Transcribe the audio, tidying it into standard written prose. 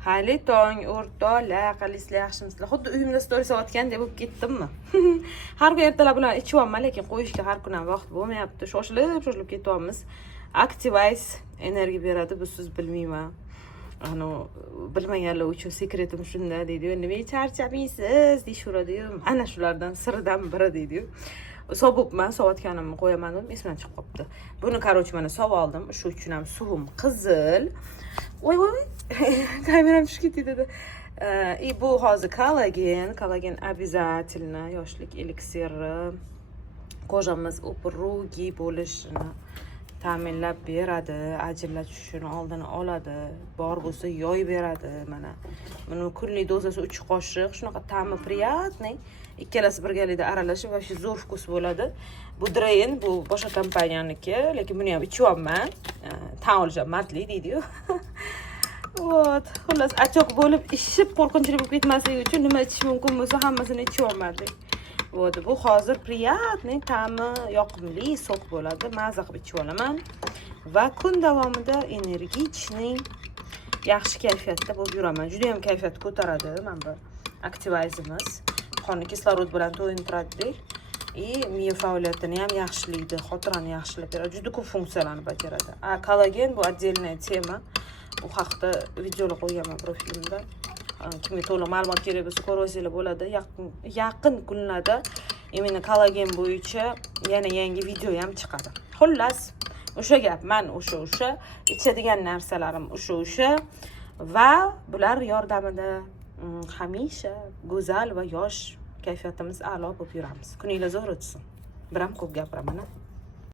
Hali tong, o'rtoqlar, qalisizlar, yaxshimisizlar? Xuddi uyimda story solayotgandek bo'lib ketdimmi? Har kun ertalab bilan ichyapman, lekin qo'yishga har kun ham vaqt bo'lmayapti. Shoshilib ketyapmiz. Activize energiya beradi, bu siz bilmayman. Bilmaganlar uchun sekretim shunda deydi-yu. Nimaga charchamaysiz deyishuradi-yu. Ana shulardan sirdan biri deydi-yu. Sovibman, sovotganimni qo'yaman dedim, esimdan chiqib qopti. Buni короче mana sov oldim. Shu uchun ham suvim qizil. Voy, kameram tushib ketdi dedi. Bu hozir kollagen обязательно, yoshlik eliksiri, kojamiz упругий bo'lishini ta'minlab beradi, ajinlar tushishini oldini oladi, bor bo'lsa yoy beradi. Mana buni kunlik dozasi 3 qoshiq, shunaqa ta'mi приятный. Ikkalasi birgalikda aralashib va shu zo'r vkus bo'ladi. Bu Drain, bu boshqa kompaniyaniki, lekin buni ham ichyapman. Tan olisham mardlik deydi-yu. Vot, xullas achoq bo'lib, ishib qo'rqinchli bo'lib ketmasligi uchun nima ichish mumkin bo'lsa hammasini ichyapman. Вот, bu hozir приятный, ta'mi yoqimli sok bo'ladi. Maza qilib ichib olaman va kun davomida energichniy, yaxshi kayfiyatda bo'lib yuraman. Juda ham kayfiyat ko'taradi mana bu Activize'imiz. Qonni kislorod bilan to'yintiradi. Miya faoliyatini ham yaxshilaydi, xotirani yaxshilab beradi. Juda ko'p funksiyalarni bajaradi. Kollagen bu отдельная tema. Bu haqda videolar qo'yganman profilimda. Kimga to'liq ma'lumot kerak bo'lsa ko'rasizlar bo'ladi. Yaqin kunlarda imенно kollagen bo'yicha yana yangi video ham chiqadi. Xullas, o'sha gap, men o'sha ichadigan narsalarim o'sha va bular yordamida hamisha go'zal va yosh kayfiyatimiz a'lo bo'lib yuramiz. Kuninglar zo'r o'tsin. Bir ham ko'p gapiraman.